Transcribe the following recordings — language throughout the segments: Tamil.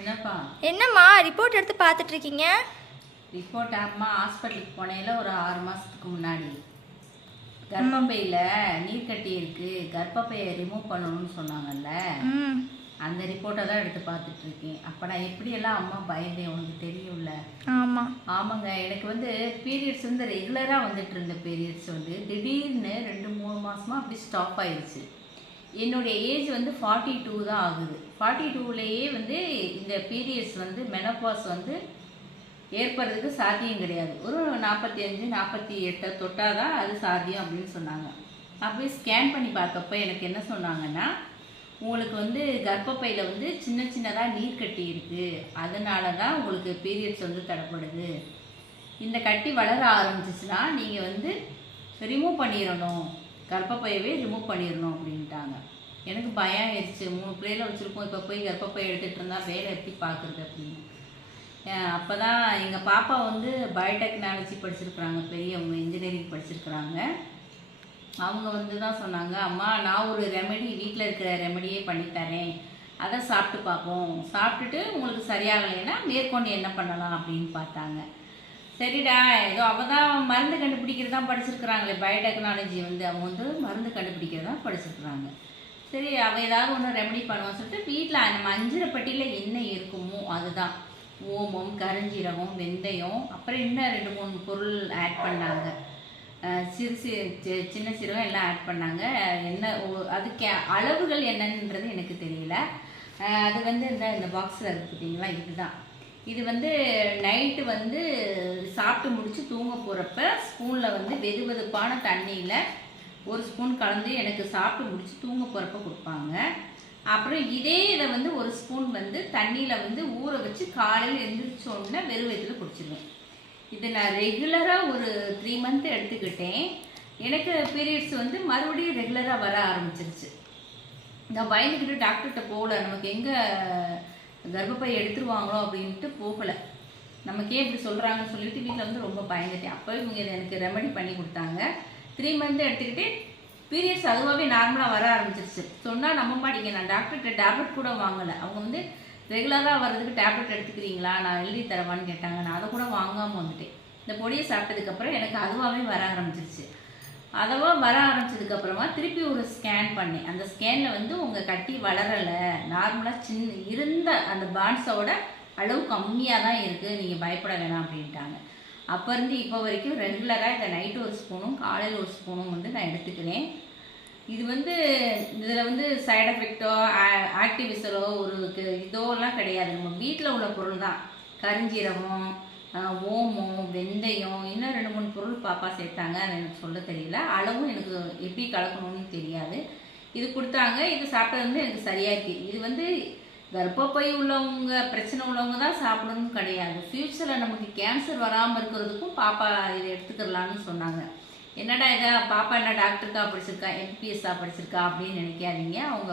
என்னப்பா? என்னம்மா ரிப்போர்ட் எடுத்து பார்த்துட்டு இருக்கீங்க? ரிப்போர்ட் அம்மா ஹாஸ்பிட்டலுக்கு போனேல ஒரு 6 மாதத்துக்கு முன்னாடி கர்ப்பப்பையில் நீர் கட்டி இருக்கு, கர்ப்பப்பையை ரிமூவ் பண்ணணும்னு சொன்னாங்கல்ல. அந்த ரிப்போர்ட்டை தான் எடுத்து பார்த்துட்டு இருக்கேன். அப்போ நான் எப்படியெல்லாம் அம்மா பயந்தேன் உனக்கு தெரியும்ல. ஆமாம் ஆமாங்க, எனக்கு வந்து பீரியட்ஸ் வந்து ரெகுலராக வந்துட்டு இருந்த பீரியட்ஸ் வந்து திடீர்னு 2-3 மாதமாக அப்படி ஸ்டாப் ஆயிடுச்சு. என்னுடைய ஏஜ் வந்து 42 தான் ஆகுது. 42லேயே வந்து இந்த பீரியட்ஸ் வந்து மெனோபாஸ் வந்து ஏற்படுறதுக்கு சாத்தியம் கிடையாது. ஒரு 45-48 தொட்டால் தான் அது சாத்தியம் அப்படின்னு சொன்னாங்க. அப்படி ஸ்கேன் பண்ணி பார்த்தப்போ எனக்கு என்ன சொன்னாங்கன்னா, உங்களுக்கு வந்து கர்ப்பப்பையில் வந்து சின்ன சின்னதாக நீர் கட்டி இருக்குது, அதனால தான் உங்களுக்கு பீரியட்ஸ் வந்து தடைப்படுது. இந்த கட்டி வளர ஆரம்பிச்சிச்சுன்னா நீங்கள் வந்து ரிமூவ் பண்ணிடணும், கர்ப்பப்பையவே ரிமூவ் பண்ணிடணும் அப்படின்ட்டாங்க. எனக்கு பயம் ஆயிடுச்சு. 3 பிள்ளைகளை வச்சுருக்கோம், இப்போ போய் கர்ப்பப்பை எடுத்துகிட்டு இருந்தால் வேலை எப்படி பார்க்குறது அப்படின்னு. அப்போ தான் எங்கள் பாப்பா வந்து பயோடெக்னாலஜி படிச்சிருக்கிறாங்க, பெரியவங்க இன்ஜினியரிங் படிச்சிருக்கிறாங்க. அவங்க வந்து தான் சொன்னாங்க, அம்மா நான் ஒரு ரெமெடி வீட்டில் இருக்கிற ரெமெடியே பண்ணித்தரேன், அதை சாப்பிட்டு பார்ப்போம், சாப்பிட்டுட்டு உங்களுக்கு சரியாகலைன்னா மேற்கொண்டு என்ன பண்ணலாம் அப்படின்னு பார்த்தாங்க. சரிடா, ஏதோ அவள் தான் மருந்து கண்டுபிடிக்கிறது தான் படிச்சிருக்கிறாங்களே, பயோடெக்னாலஜி வந்து அவங்க வந்து மருந்து கண்டுபிடிக்கிறது தான் படிச்சிருக்கிறாங்க. சரி, அவள் ஏதாவது ஒன்று ரெமெடி பண்ணுவான்னு சொல்லிட்டு வீட்டில் நம்ம அஞ்சரைப்பட்டியில் என்ன இருக்குமோ அதுதான் ஓமம், கருஞ்சீரகம், வெந்தயம், அப்புறம் இன்னும் 2-3 பொருள் ஆட் பண்ணாங்க. சின்ன சீரகம் எல்லாம் ஆட் பண்ணாங்க. என்ன அதுக்கு அளவுகள் என்னன்றது எனக்கு தெரியல. அது வந்து இந்த பாக்ஸில் இருக்குது பார்த்தீங்களா, இதுதான். இது வந்து நைட்டு வந்து சாப்பிட்டு முடித்து தூங்க போகிறப்ப ஸ்பூனில் வந்து வெது வெதுப்பான தண்ணியில் 1 ஸ்பூன் கலந்து எனக்கு சாப்பிட்டு முடித்து தூங்க போகிறப்ப கொடுப்பாங்க. அப்புறம் இதே இதை வந்து 1 ஸ்பூன் வந்து தண்ணியில் வந்து ஊற வச்சு காலையில் எழுந்திரிச்சோடனே வெறும் வயிற்றுல குடிச்சிடுவேன். இது நான் ரெகுலராக ஒரு 3 மந்த் எடுத்துக்கிட்டேன். எனக்கு பீரியட்ஸ் வந்து மறுபடியும் ரெகுலராக வர ஆரம்பிச்சிருச்சு. நான் பயந்துக்கிட்டு டாக்டர்கிட்ட போகல, நமக்கு எங்கே கர்ப்பப்பை எடுத்துருவாங்களோ அப்படின்ட்டு போகலை. நமக்கே இப்படி சொல்கிறாங்கன்னு சொல்லிட்டு வீட்டில் வந்து ரொம்ப பயந்துட்டேன். அப்போ இவங்க இதை எனக்கு ரெமெடி பண்ணி கொடுத்தாங்க. 3 மந்த் எடுத்துக்கிட்டு பீரியட்ஸ் அதுவாகவே நார்மலாக வர ஆரம்பிச்சிருச்சு. சொன்னால் நம்ப மாட்டீங்க, நான் டாக்டர்கிட்ட டேப்லெட் கூட வாங்கலை. அவங்க வந்து ரெகுலராக வர்றதுக்கு டேப்லெட் எடுத்துக்கிறீங்களா, நான் எழுதி தரவான்னு கேட்டாங்க. நான் அதை கூட வாங்காமல் வந்துட்டேன். இந்த பொடியை சாப்பிட்டதுக்கப்புறம் எனக்கு அதுவாகவே வர ஆரம்பிச்சிருச்சு. அதுவாக வர ஆரம்பிச்சதுக்கப்புறமா திருப்பி ஒரு ஸ்கேன் பண்ணேன். அந்த ஸ்கேனில் வந்து உங்கள் கட்டி வளரலை, நார்மலாக சின்ன இருந்த அந்த பான்ஸோட அளவு கம்மியாக தான் இருக்குது, நீங்கள் பயப்பட வேணாம் அப்படின்ட்டாங்க. அப்போ இருந்து இப்போ வரைக்கும் ரெகுலராக இதை நைட்டு 1 ஸ்பூனும் காலையில் 1 ஸ்பூனும் வந்து நான் எடுத்துக்கிறேன். இது வந்து இதில் வந்து சைடு எஃபெக்டோ ஆக்டிவிசலோ ஒரு இதோலாம் கிடையாது. நம்ம வீட்டில் உள்ள பொருள் தான். கருஞ்சீரகம், ஓமம், வெந்தயம், இன்னும் 2-3 பொருள் பாப்பா சேர்த்தாங்க, அது எனக்கு சொல்ல தெரியல. அளவும் எனக்கு எப்படி கலக்கணும்னு தெரியாது. இது கொடுத்தாங்க, இது சாப்பிட்டது வந்து எனக்கு சரியாக இருக்குது. இது வந்து கர்ப்பப்பை உள்ளவங்க பிரச்சனை உள்ளவங்க தான் சாப்பிடணும்னு கிடையாது. ஃப்யூச்சரில் நமக்கு கேன்சர் வராமல் இருக்கிறதுக்கும் பாப்பா இதை எடுத்துக்கிறலான்னு சொன்னாங்க. என்னடா இதை பாப்பா என்ன டாக்டருக்கா படிச்சிருக்கா, எம்பிஎஸ்ஸாக படிச்சிருக்கா அப்படின்னு நினைக்காதீங்க. அவங்க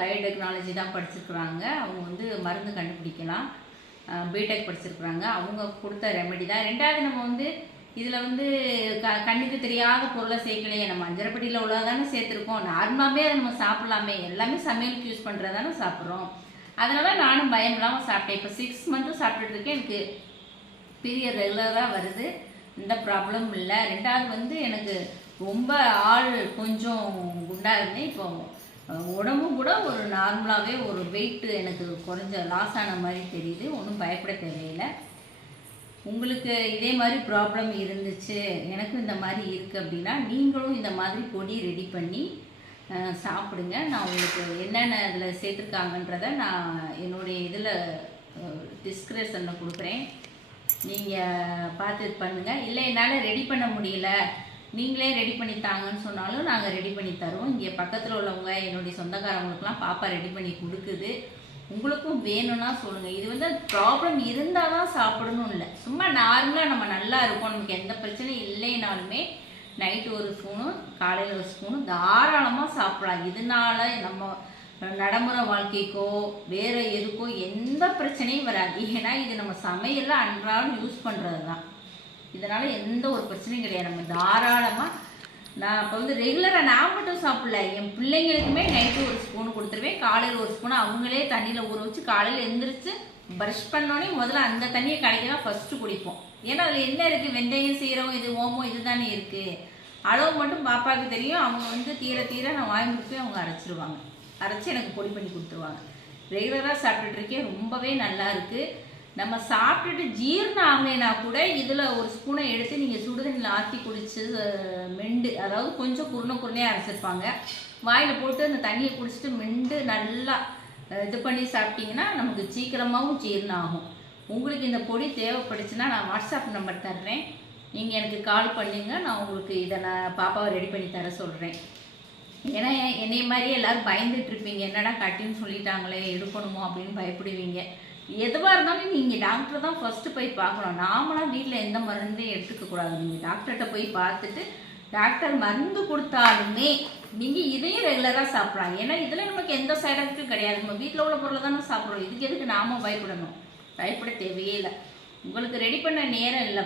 பயோடெக்னாலஜி தான் படிச்சிருக்கிறாங்க. அவங்க வந்து மருந்து கண்டுபிடிக்கலாம், பிடெக் படிச்சிருக்கிறாங்க. அவங்க கொடுத்த ரெமெடி தான். 2வது நம்ம வந்து இதில் வந்து கண்ணுக்கு தெரியாத பொருளை சேர்க்கலையே, நம்ம அஞ்சரைப்பட்டியில் உள்ளதானே சேர்த்துருக்கோம். நார்மலாகவே அதை நம்ம சாப்பிட்லாமே, எல்லாமே சமையலுக்கு யூஸ் பண்ணுறதானே சாப்பிட்றோம். அதனால் நானும் பயம் இல்லாமல் சாப்பிட்டேன். இப்போ 6 மந்த்தும் சாப்பிட்டுட்டு இருக்கேன். எனக்கு பீரியட் ரெகுலராக வருது, எந்த ப்ராப்ளம் இல்லை. 2வது வந்து எனக்கு ரொம்ப ஆள் கொஞ்சம் குண்டாக இருந்தேன். இப்போ உடம்பும் கூட ஒரு நார்மலாகவே ஒரு வெயிட்டு எனக்கு கொஞ்சம் லாஸ் ஆன மாதிரி தெரியுது. ஒன்றும் பயப்பட தேவையில்லை. உங்களுக்கு இதே மாதிரி ப்ராப்ளம் இருந்துச்சு, எனக்கும் இந்த மாதிரி இருக்குது அப்படின்னா நீங்களும் இந்த மாதிரி பொடி ரெடி பண்ணி சாப்பிடுங்க. நான் உங்களுக்கு என்னென்ன இதில் சேர்த்துருக்காங்கன்றதை நான் என்னுடைய இதில் டிஸ்கிரிப்ஷனில் கொடுக்குறேன், நீங்கள் பார்த்து பண்ணுங்கள். இல்லை என்னால் ரெடி பண்ண முடியல, நீங்களே ரெடி பண்ணி தாங்கன்னு சொன்னாலும் நாங்கள் ரெடி பண்ணி தருவோம். இங்கே பக்கத்தில் உள்ளவங்க என்னுடைய சொந்தக்காரவங்களுக்குலாம் பாப்பா ரெடி பண்ணி கொடுக்குது. உங்களுக்கும் வேணும்னா சொல்லுங்கள். இது வந்து ப்ராப்ளம் இருந்தால் தான் சாப்பிடணும் இல்லை, சும்மா நார்மலாக நம்ம நல்லா இருக்கோம், நமக்கு எந்த பிரச்சனையும் இல்லைனாலுமே நைட்டு 1 ஸ்பூனு காலையில் 1 ஸ்பூனு தாராளமாக சாப்பிடலாம். இதனால நம்ம நடைமுறை வாழ்க்கைக்கோ வேறு எதுக்கோ எந்த பிரச்சனையும் வராது. ஏன்னா இது நம்ம சமையலில் அன்றாடம் யூஸ் பண்ணுறது தான். இதனால் எந்த ஒரு பிரச்சனையும் கிடையாது. நம்ம தாராளமாக நான் இப்போ வந்து ரெகுலராக நான் மட்டும் சாப்பிடல, என் பிள்ளைங்களுக்குமே நைட்டு ஒரு ஸ்பூன் கொடுத்துருவேன், காலையில் ஒரு ஸ்பூன். அவங்களே தண்ணியில் ஊற வச்சு காலையில் எழுந்திரிச்சு ப்ரஷ் பண்ணோன்னே முதல்ல அந்த தண்ணியை கலக்கி தான் ஃபஸ்ட்டு குடிப்போம். ஏன்னா அதில் என்ன இருக்குது, வெந்தயம், சீரகம், இது ஓமம், இது தானே இருக்குது. அளவு மட்டும் பாப்பாவுக்கு தெரியும். அவங்க வந்து தீர தீர நான் வாங்கி கொடுத்து அவங்க அரைச்சிருவாங்க, அரைச்சி எனக்கு பொடி பண்ணி கொடுத்துருவாங்க. ரெகுலராக சாப்பிட்டுட்டு இருக்கேன், ரொம்பவே நல்லா இருக்குது. நம்ம சாப்பிட்டுட்டு ஜீரணம் ஆகலைன்னா கூட இதில் ஒரு ஸ்பூனை எடுத்து நீங்கள் சுடுதண்ணில் ஆற்றி குடிச்சு மெண்டு, அதாவது கொஞ்சம் குருணையாக அரைச்சிருப்பாங்க, வாயில் போட்டு அந்த தண்ணியை குடிச்சிட்டு மெண்டு நல்லா இது பண்ணி சாப்பிட்டீங்கன்னா நமக்கு சீக்கிரமாகவும் ஜீரணம் ஆகும். உங்களுக்கு இந்த பொடி தேவைப்படுச்சுன்னா நான் வாட்ஸ்அப் நம்பர் தர்றேன், நீங்கள் எனக்கு கால் பண்ணுங்க, நான் உங்களுக்கு இதை நான் பாப்பாவை ரெடி பண்ணி தர சொல்கிறேன். ஏன்னா என்னைய மாதிரியே எல்லோரும் பயந்துட்டு இருப்பீங்க, என்னடா கட்டின்னு சொல்லிட்டாங்களே எடுக்கணுமோ அப்படின்னு பயப்படுவீங்க. எதுவாக இருந்தாலும் நீங்கள் டாக்டரை தான் ஃபஸ்ட்டு போய் பார்க்கணும். நாமளாம் வீட்டில் எந்த மருந்தையும் எடுத்துக்கக்கூடாது. நீங்கள் டாக்டர்கிட்ட போய் பார்த்துட்டு டாக்டர் மருந்து கொடுத்தாலுமே நீங்கள் இதையும் ரெகுலராக சாப்பிட்லாம். ஏன்னா இதில் நமக்கு எந்த சைடு எஃபெக்ட்டும் கிடையாது. நம்ம வீட்டில் உள்ள பொருளை தானே சாப்பிட்றோம். இதுக்கு எதுக்கு நாம பயப்படணும்? பயப்பட தேவையே இல்லை. உங்களுக்கு ரெடி பண்ண நேரம் இல்லை,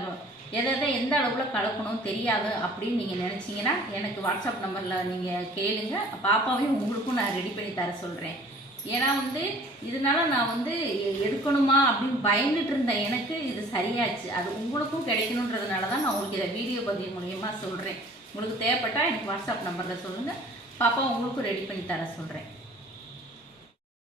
எதை எந்த அளவில் கலக்கணும் தெரியாது அப்படின்னு நீங்கள் நினச்சிங்கன்னா எனக்கு வாட்ஸ்அப் நம்பரில் நீங்கள் கேளுங்க, பாப்பாவையும் உங்களுக்கும் நான் ரெடி பண்ணி தர சொல்கிறேன். ஏன்னா வந்து இதனால நான் வந்து எடுக்கணுமா அப்படின்னு பயந்துட்டு இருந்தேன், எனக்கு இது சரியாச்சு. அது உங்களுக்கும் கிடைக்கணுன்றதுனால தான் நான் உங்களுக்கு இதை வீடியோ பதிவு மூலியமாக சொல்கிறேன். உங்களுக்கு தேவைப்பட்டால் எனக்கு வாட்ஸ்அப் நம்பரில் சொல்லுங்கள், பாப்பா உங்களுக்கும் ரெடி பண்ணி தர சொல்கிறேன்.